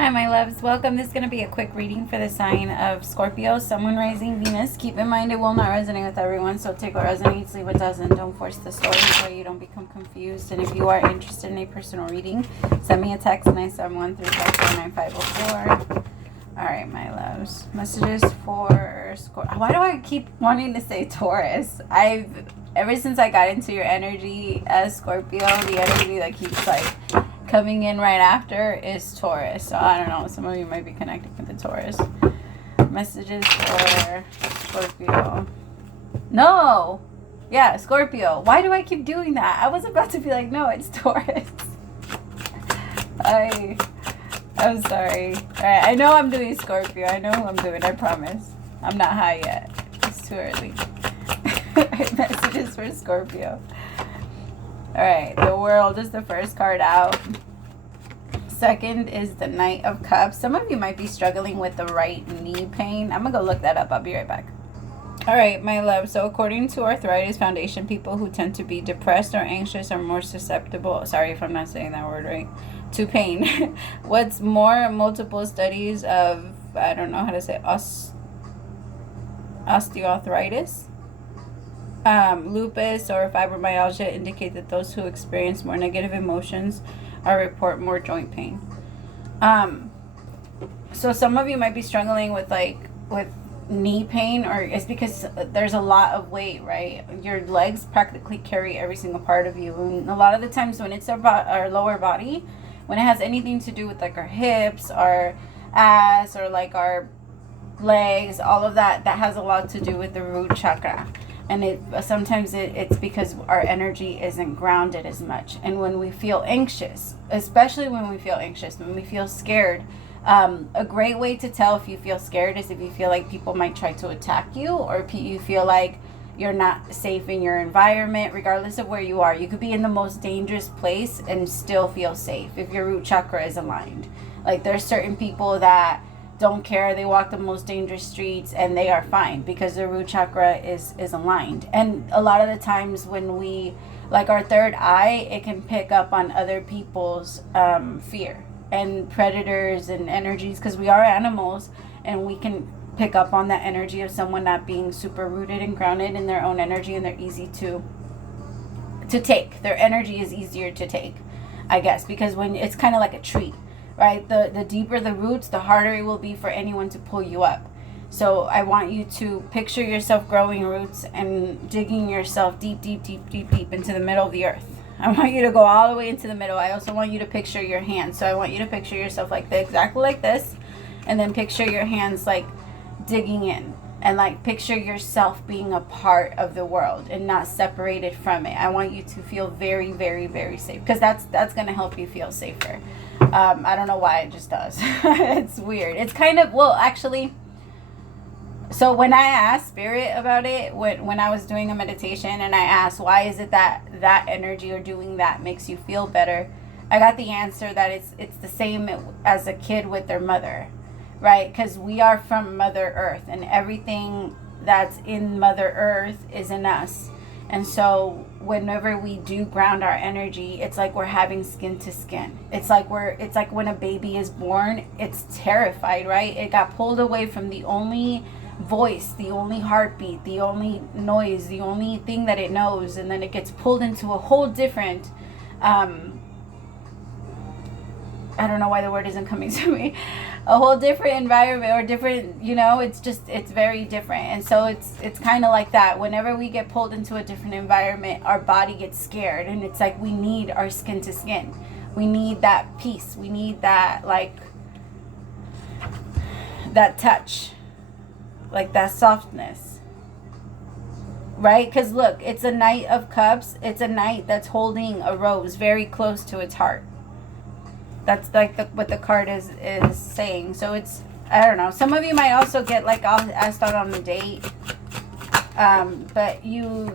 Hi, my loves. Welcome. This is going to be a quick reading for the sign of Scorpio, Sun, Moon, Rising, Venus. Keep in mind it will not resonate with everyone, so take what resonates, leave what doesn't. Don't force the story so you don't become confused. And if you are interested in a personal reading, send me a text, 971-354-9504. All right, my loves. Messages for Scorpio. Why do I keep wanting to say Taurus? Ever since I got into your energy as Scorpio, the energy that keeps like coming in right after is Taurus. So I don't know. Some of you might be connected with the Taurus. Messages for Scorpio. No. Yeah, Scorpio. Why do I keep doing that? I was about to be like, no, it's Taurus. I'm sorry. Alright, I know I'm doing Scorpio. I know who I'm doing. I promise. I'm not high yet. It's too early. Messages for Scorpio. Alright, the World is the first card out. Second is the Knight of Cups. Some of you might be struggling with the right knee pain. I'm going to go look that up. I'll be right back. Alright, my love. So according to Arthritis Foundation, people who tend to be depressed or anxious are more susceptible, sorry if I'm not saying that word right, to pain. What's more, multiple studies of, I don't know how to say, osteoarthritis, lupus, or fibromyalgia indicate that those who experience more negative emotions or report more joint pain. So some of you might be struggling with knee pain, or it's because there's a lot of weight, right? Your legs practically carry every single part of you, and a lot of the times when it's our lower body, when it has anything to do with like our hips, our ass, or like our legs, all of that has a lot to do with the root chakra. And sometimes it's because our energy isn't grounded as much. And when we feel anxious, especially when we feel scared, a great way to tell if you feel scared is if you feel like people might try to attack you, or you feel like you're not safe in your environment, regardless of where you are. You could be in the most dangerous place and still feel safe if your root chakra is aligned. Like there's certain people that don't care, they walk the most dangerous streets and they are fine because their root chakra is aligned. And a lot of the times when we, like our third eye, it can pick up on other people's fear and predators and energies, because we are animals and we can pick up on that energy of someone not being super rooted and grounded in their own energy, and they're easy to take. Their energy is easier to take, I guess, because when it's kind of like a tree, right? The deeper the roots, the harder it will be for anyone to pull you up. So I want you to picture yourself growing roots and digging yourself deep into the middle of the earth. I want you to go all the way into the middle. I also want you to picture your hands. So I want you to picture yourself like this, exactly like this, and then picture your hands like digging in, and like picture yourself being a part of the world and not separated from it. I want you to feel very, very, very safe, because that's going to help you feel safer. I don't know why, it just does. It's weird. It's kind of, well, actually, so when I asked Spirit about it, when I was doing a meditation and I asked, why is it that energy or doing that makes you feel better, I got the answer that it's the same as a kid with their mother, right? Because we are from Mother Earth, and everything that's in Mother Earth is in us. And so whenever we do ground our energy, it's like we're having skin to skin. It's like when a baby is born, it's terrified, right? It got pulled away from the only voice, the only heartbeat, the only noise, the only thing that it knows, and then it gets pulled into a whole different I don't know why the word isn't coming to me, a whole different environment, or different, it's very different. And so it's kind of like that. Whenever we get pulled into a different environment, our body gets scared, and it's like we need our skin to skin. We need that peace. We need that, like, that touch, like that softness, right? Because look, it's a Knight of Cups. It's a knight that's holding a rose very close to its heart. That's like what the card is saying. So it's, I don't know. Some of you might also get like asked out on a date. But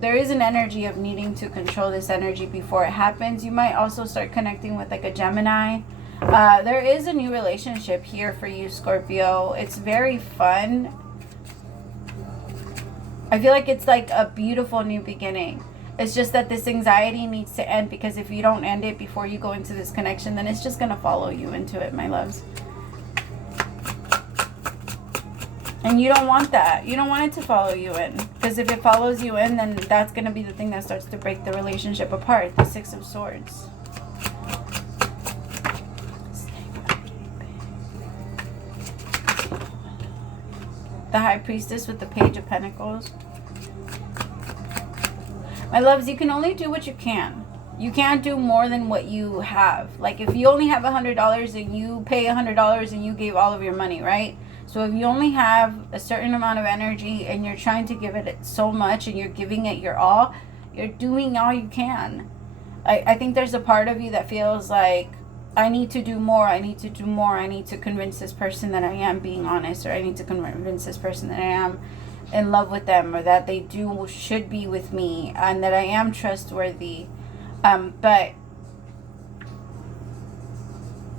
there is an energy of needing to control this energy before it happens. You might also start connecting with like a Gemini. There is a new relationship here for you, Scorpio. It's very fun. I feel like it's like a beautiful new beginning. It's just that this anxiety needs to end, because if you don't end it before you go into this connection, then it's just going to follow you into it, my loves. And you don't want that. You don't want it to follow you in. Because if it follows you in, then that's going to be the thing that starts to break the relationship apart. The Six of Swords. The High Priestess with the Page of Pentacles. My loves, you can only do what you can. You can't do more than what you have. Like if you only have $100 and you pay $100 and you gave all of your money, right? So if you only have a certain amount of energy and you're trying to give it so much and you're giving it your all, you're doing all you can. I think there's a part of you that feels like, I need to do more, I need to do more, I need to convince this person that I am being honest, or I need to convince this person that I am in love with them, or that they should be with me, and that I am trustworthy. But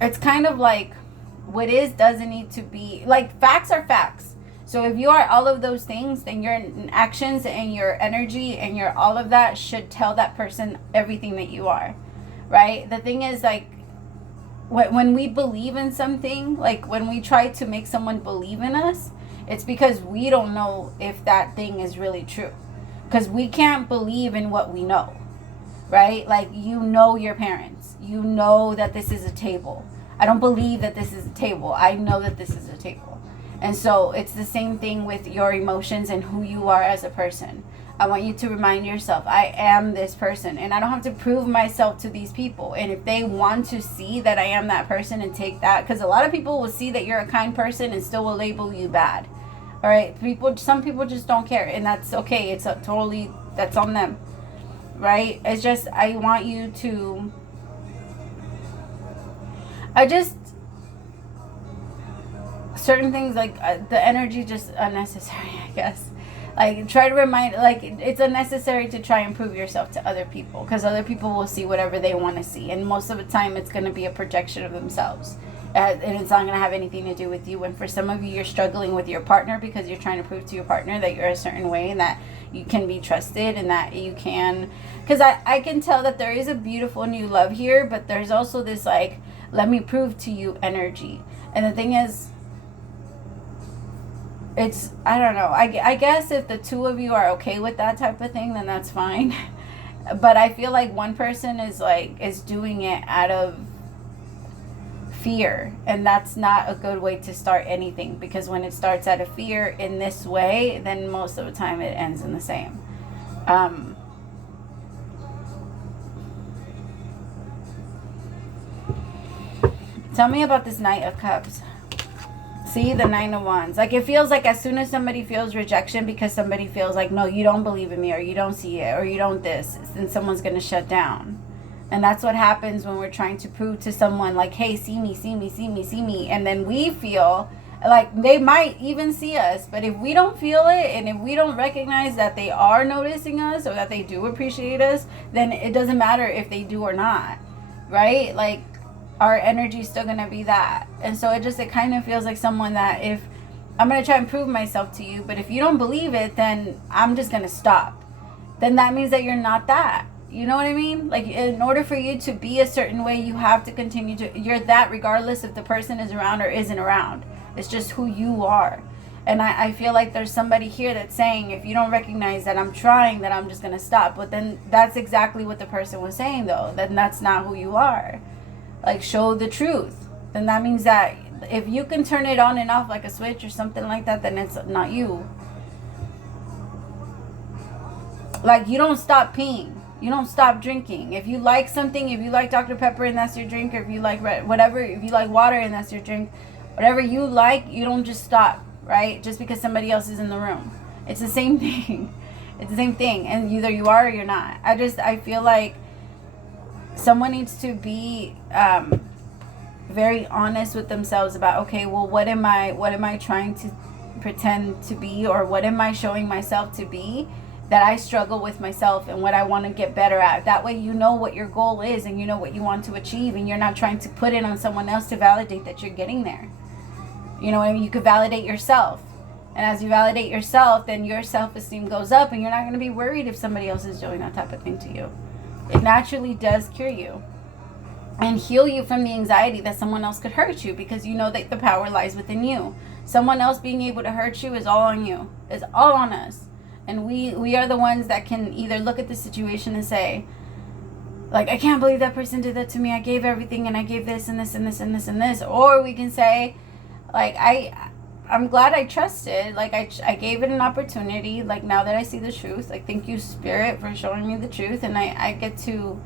it's kind of like what is doesn't need to be, like facts are facts. So if you are all of those things, then your actions and your energy and your all of that should tell that person everything that you are, right? The thing is, like, when we believe in something, like when we try to make someone believe in us, it's because we don't know if that thing is really true. Because we can't believe in what we know, right? Like, you know your parents. You know that this is a table. I don't believe that this is a table. I know that this is a table. And so it's the same thing with your emotions and who you are as a person. I want you to remind yourself, I am this person, and I don't have to prove myself to these people. And if they want to see that I am that person and take that, because a lot of people will see that you're a kind person and still will label you bad. All right, some people just don't care, and that's okay. It's that's on them, right? It's just, I want you to, certain things, like the energy just unnecessary, I guess. Like, try to remind, like, it's unnecessary to try and prove yourself to other people, because other people will see whatever they want to see, and most of the time it's going to be a projection of themselves, and it's not going to have anything to do with you. And for some of you, you're struggling with your partner because you're trying to prove to your partner that you're a certain way and that you can be trusted and that you can, because I can tell that there is a beautiful new love here, but there's also this, like, let me prove to you energy. And the thing is, it's, I don't know, I guess if the two of you are okay with that type of thing, then that's fine. But I feel like one person is doing it out of fear, and that's not a good way to start anything, because when it starts out of fear in this way, then most of the time it ends in the same. Tell me about this Knight of Cups. See, the Nine of Wands. Like, it feels like as soon as somebody feels rejection because somebody feels like, no, you don't believe in me, or you don't see it, or you don't this, then someone's going to shut down. And that's what happens when we're trying to prove to someone, like, hey, see me, see me, see me, see me. And then we feel like they might even see us. But if we don't feel it, and if we don't recognize that they are noticing us, or that they do appreciate us, then it doesn't matter if they do or not, right? Like, our energy is still going to be that. And so it kind of feels like someone that, if I'm going to try and prove myself to you, but if you don't believe it, then I'm just going to stop. Then that means that you're not that. You know what I mean? Like, in order for you to be a certain way, you have to continue to, you're that regardless if the person is around or isn't around. It's just who you are. And I feel like there's somebody here that's saying, if you don't recognize that I'm trying, that I'm just going to stop. But then that's exactly what the person was saying, though. Then that's not who you are. Like, show the truth. Then that means that if you can turn it on and off like a switch or something like that, then it's not you. Like, you don't stop peeing. You don't stop drinking. If you like something, if you like Dr. Pepper and that's your drink, or if you like whatever, if you like water and that's your drink, whatever you like, you don't just stop, right? Just because somebody else is in the room. It's the same thing. It's the same thing. And either you are or you're not. I feel like someone needs to be very honest with themselves about, okay, well, what am I trying to pretend to be, or what am I showing myself to be that I struggle with myself, and what I want to get better at. That way you know what your goal is, and you know what you want to achieve, and you're not trying to put it on someone else to validate that you're getting there. You know what I mean? You could validate yourself. And as you validate yourself, then your self-esteem goes up, and you're not going to be worried if somebody else is doing that type of thing to you. It naturally does cure you and heal you from the anxiety that someone else could hurt you, because you know that the power lies within you. Someone else being able to hurt you is all on you. It's all on us. And we are the ones that can either look at the situation and say, like, I can't believe that person did that to me. I gave everything and I gave this and this and this and this and this. Or we can say, like, I'm glad I trusted. Like, I gave it an opportunity. Like, now that I see the truth, like, thank you, Spirit, for showing me the truth. And I get to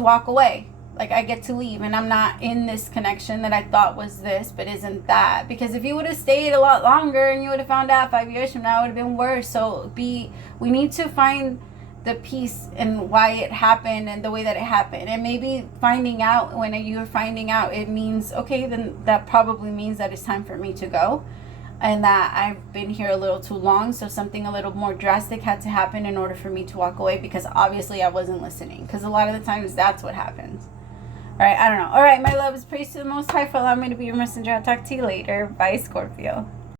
walk away. Like, I get to leave. And I'm not in this connection that I thought was this, but isn't that. Because if you would have stayed a lot longer and you would have found out 5 years from now, it would have been worse. So we need to find the peace and why it happened and the way that it happened. And maybe finding out, when you're finding out, it means, okay, then that probably means that it's time for me to go, and that I've been here a little too long, so something a little more drastic had to happen in order for me to walk away, because obviously I wasn't listening, because a lot of the times that's what happens. All right, I don't know. All right, my loves, praise to the Most High for allowing me to be your messenger. I'll talk to you later. Bye, Scorpio.